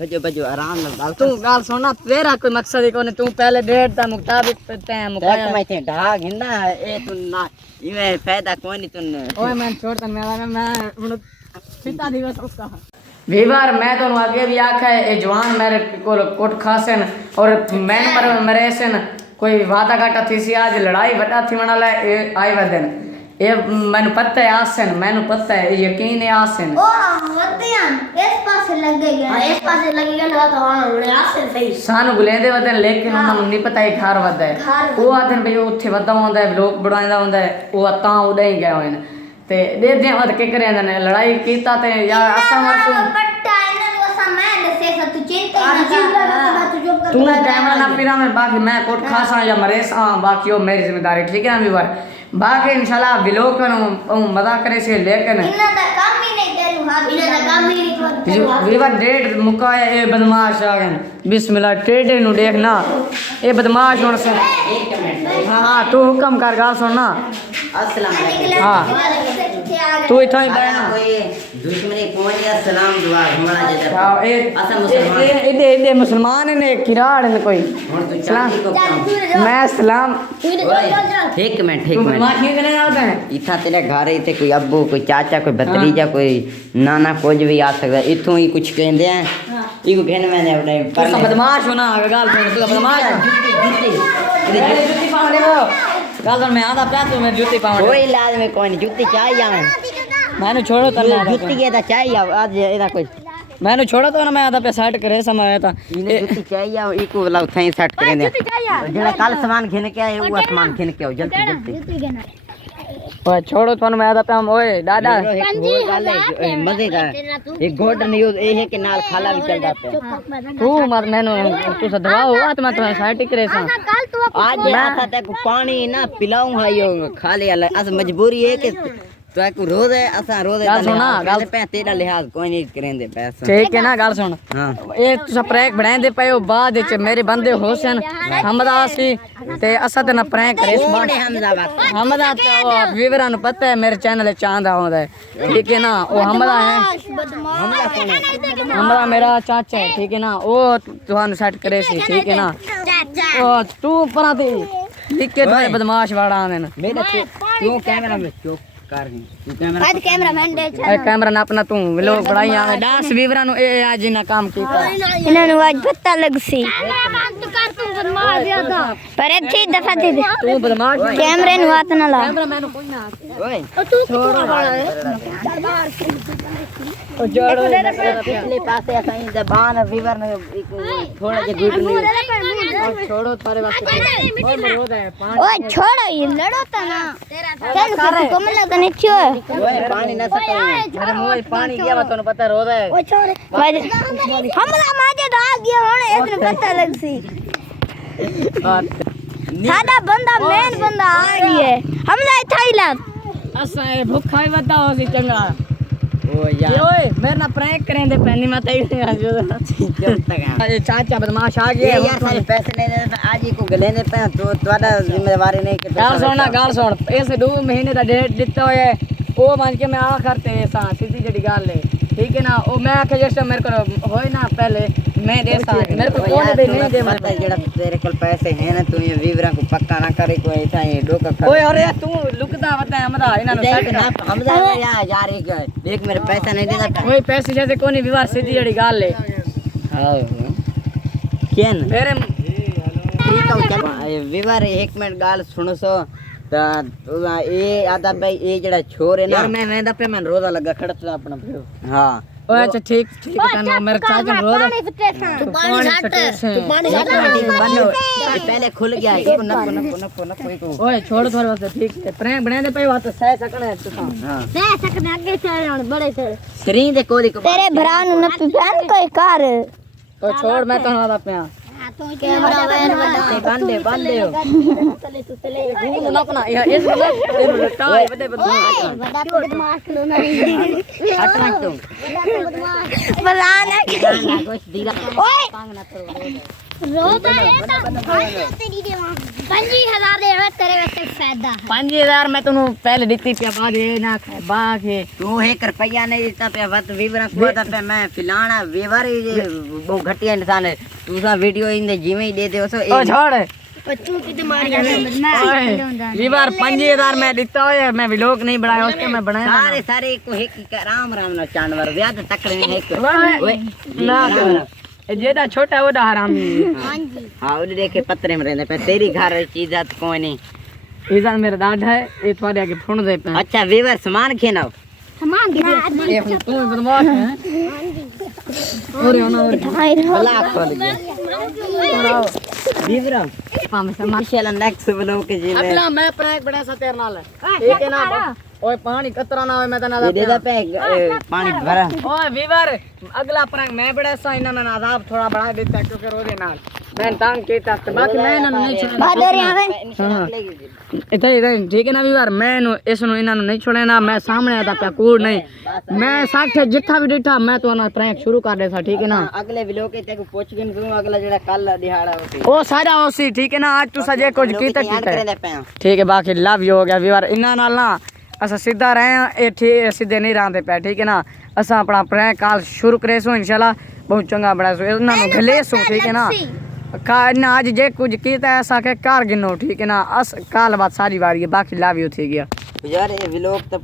बजो बजो आराम नाल तू गाल सुनना तेरा कोई मकसद ही कोने तू पहले डेट दा मुताबिक तय मुकाया मैं थे ढाग हिंदा ए तू ना इवे फायदा कोई नहीं तूने ओए मैं छोड़ तन मैं हुन पिता दिवस उसका वीवार मैं तो आगे भी आखा है ए जवान मेरे को कोट खासन और मैन पर मरेसन कोई वादा घाटा थी सी आज लड़ाई वटा थी वना ले आई वदन ये मैंने पता है आसन मैंने पता है यकीन है आसन ओ वतियान इस पास लगेगा इस पास लगेगा ना तो हां आसन सही सानू बुलेंदे वदन लेकिन उन्हें नहीं पता है खार वदा है वो आदन भई उथे वदा होंदा है लोग बढ़ांदा होंदा है वो ता उड़े ही गए होन ते दे दे वद के करे ने लड़ाई कीता ते या असा मार पट्टा इनन वसा मैं दसे तू चिंता ना तू कैमरा ना पिरा में बाकी मैं कोट खासा या मरेसा बाकी वो मेरी जिम्मेदारी ठीक है ना वीवार बाकी इंशाल्लाह व्लॉग को मजा करे से लेकिन इना दा काम ही नहीं करू हां इना दा काम ही नहीं करू वीवार डेट मुकाया ए बदमाश आ गए बिस्मिल्लाह टेडे नु देखना ए बदमाश होने से एक मिनट हां तू हुक्म कर गाल सुनना अस्सलाम वालेकुम हां तू इथों ही बैठना कोई दुश्मनी कोई अस्सलाम दुआ घुमना जदा ए असा मुसलमान इदे मुसलमान ने किराड़ ने कोई हुन तू चांदी को मैं सलाम एक मिनट माखी ने आते हैं इथा तेरे घर इथे कोई अब्बू कोई चाचा कोई भतीजा कोई नाना कुछ भी आ सकदा इथों ही कुछ कहंदे हैं इको कहने मैंने अपने तू बदमाश होना गाल सुन तू बदमाश जूती पावने वो गाल सुन मैं आधा प्या तू मैं जूती पावने कोई इलाज में कोई नहीं जूती चाहिए हमें मैंने छोड़ो तल्ला जूती के दा चाहिए आज एदा कोई मैंने छोड़ो तो ना मैं आधा पे सेट करे समय था इने जूती चाहिए इको वाला उठाई सेट करे दे जेड़ा कल सामान घिन के आए वो सामान घिन के आओ जल्दी जल्दी ओए छोड़ो तो मैं आधा पे हम ओए दादा मजे का एक गोल्डन यूज ए है के नाल खाला भी चल जाते हैं तू मत मैंने तू सदवा हुआ तो मैं तो सेट करे सा आज आता ते पानी ना पिलाऊं है यो खाली अस मजबूरी है कि तो एक रोज है असा रोज गाल सुना गाल पे तेरा लिहाज कोई नहीं करेंदे पैसा ठीक है ना गाल सुन हां ए तू प्रैंक बनांदे पयो बाद विच मेरे बंदे होसन हमदा सी ते असा ते ना प्रैंक करे इस बार हमदा तो व्यूअरां नु पता है मेरे चैनल चांदा होंदा है ठीक है ना वो हमदा है हमदा मेरा चाचा है ठीक है ना वो तुहानू सेट करे सी ठीक है ना ओ तू परा दे लिख के भाई बदमाश वाड़ा आंदे न मेरा क्यों कैमरा में चुप कर तू कैमरा आज कैमरामैन दे कैमरा ना अपना तू व्लॉग बढ़ाई आ डांस व्यूअरां नु ए आज ना काम कीता इन्हां नु आज पता लग सी तू कर तू बदमाश दिया था पर अच्छी दफा दे तू बदमाश कैमरे नु हाथ ना ला कैमरा मैंने कोई ना ओए तू थोड़ा बड़ा है ओ जोड़ो पिछले पासे ऐसा ही जबान वीवर ने थोड़ा जे गुड नहीं छोड़ो थारे वास्ते और मरोद है पानी ओए छोड़ो ये लड़ो तो ना तेरे को कम लगता नहीं छो ओए पानी ना सके मेरे मुंह में पानी गया मैं तन्ने पता रोद है ओ छोड़ हमला माजे तो आ गया होने इसने पता लग सी सादा बंदा मेन बंदा आ गया हमला थाईलैंड असा ए भूखा ही बता हो सी चंगा ओ यार ओए मेरे ना प्रैंक करें दे पैनी मत आई जो ए चाचा बदमाश आ गया यार सारे पैसे नहीं दे आज ही को गले ने पे तो तुम्हारा जिम्मेदारी नहीं कि गाल सुन इस 2 महीने दा डेट दिता होया ओ मान के मैं आ करते सा सीधी जड़ी गाल ले ठीक है ना ओ मैं आखे जैसे मेरे को होए ना पहले मैं दे सा मेरे को कौन दे नहीं दे मत जेड़ा तेरे कल पैसे हैं ना तू ये वीवरा को पक्का ना करे कोई ऐसा ही डोका कर ओए अरे तू लुकदा बता हमदा इना देख ना हमदा यार एक मेरे पैसा नहीं देता ओए पैसे जैसे कोनी विवाह सीधी जड़ी गाल ले हां केन मेरे ठीक है चल विवाह एक मिनट गाल सुनो सो ता ये आदा भाई ये जेड़ा छोर है ना यार मैं दपे मैं रोजा लगा खड़ता अपना हां ओए अच्छा ठीक ठीक है मेरे चाचा रोजा तू पानी छाट बनो पहले खुल गया है नप ओए छोड़ थोड़े वास्ते ठीक है प्रैंक बना दे पे बात सह सकने है तू हां दे सकने आगे चल बड़े चल सरी दे कोली को तेरे भरा नु न पहन कोई कार तो छोड़ मैं तो ना पे कैमरा मैन बांधे चले ना अपना इस टाई बदे बड़ा बदमाश लो ना हटना तुम बलाना कुछ दिला ओए रोता है तो तेरी देवा 5000 देवे तेरे वैसे फायदा 5000 मैं तन्नू पहले दित्ती पे बाद ये ना खाए बाकी तू 1 रुपया नहीं देता पे वत वीवर को दा पे मैं फिलाना वीवर बहुत घटिया इंसान है तू सा वीडियो इन जिਵੇਂ ही दे दे सो ओ छोड़ तू किते मारी मैं वीवर 5000 मैं दित्ता होया मैं व्लॉग नहीं बनाया उसके मैं बनाया सारे सारे को एक राम राम ना जानवर व्या तकड़े में एक ओए ना जेदा छोटा वो हरामी हां जी हां वो देखे पत्रे में रहने पे तेरी घर चीज कोई नहीं इजान मेरा दादा है ये थोड़े आगे फोन दे पे अच्छा वीवर सामान खेनाओ सामान दे ये तू बदमाश है और ना और भला खोल गया वीवर पाम से माशाल्लाह नेक्स्ट ब्लॉग के जी में अगला मैं प्रैंक बड़ा सा तेरे नाल है ठीक है ना ओए पानी कतरा ना होए मैं तना दे दे पे पानी भरा ओए वीवर अगला प्रैंक मैं बड़ा सा इना ना आदाब थोड़ा बढ़ा देता क्योंकि रोदे नाल मैं तंग कीता बाकी मैं इना नहीं छोड़ना बहादुर आवे इथे ठीक है ना वीवर मैं इस नु इना नहीं छोड़े ना मैं सामने आता पे कूड़ नहीं मैं साथ जिथा भी डिठा मैं तो ना प्रैंक शुरू कर देता ठीक है ना अगले ब्लॉग के तेको पूछ के दूं अगला जेड़ा कल दिहाड़ा होती ओ सारा ओसी ठीक है ना आज तू सजे कुछ कीता करे कीता दे पे ठीक है बाकी लव यू हो गया वीवर इना नाल ना असा सीधा रहे ए ठीक सीधे नहीं रहंदे पे ठीक है ना असा अपना प्रैंक काल शुरू करे सो इंशाल्लाह बहुत चंगा बड़ा सो इना नु गले सो ठीक है ना का ना आज जे कुछ कीता है ऐसा के कार गिनो ठीक है ना अस काल बात सारी बारी है बाकी लव यू थी गया यार ये ब्लॉग तो